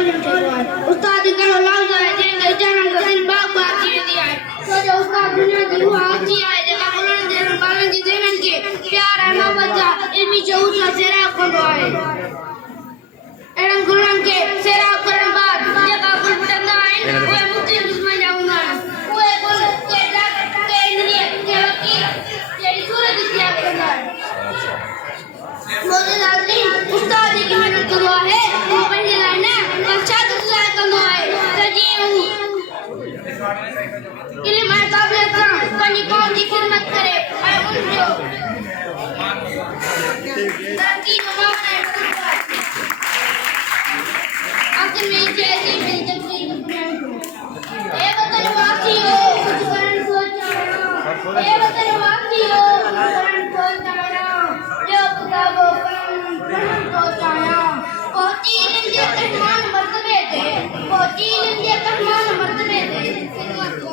उस्ताद करो लाल जाए दे जाना दिन बाग बाग की दिया है तो जो उस्ताद दुनिया की हुआ अच्छी है जला बुलंद दे बालन जी देवन के प्यार है मोहब्बत जा इमी जो उसा सेरा को है एरन गुलाम के सेरा करन बाद जगह कुल बटंदा है वो मुस्लिम दुश्मन जाऊंगा वो कुल के इंद्रिय के वकील तेरी सूरत दिया करना है मोजे दादी उस्ताद जी की मेहनत करो है वो पहले लाइन है अच्छा दूसरा करो है तजीऊ इले मैं काबिल करूं बनी कौम की खिदमत करे और उनको तरक्की जमाना है आखिर में जैसी मिल तकलीफ ए वतन वासियों कुछ करन सोचाना ए वतन वासियों करन सोचाना जो किताबो करन सोचाना पहुंची इंडिया कहमान मर्तबे थे पहुंची इंडिया कहमान मर्तबे थे खिदमत को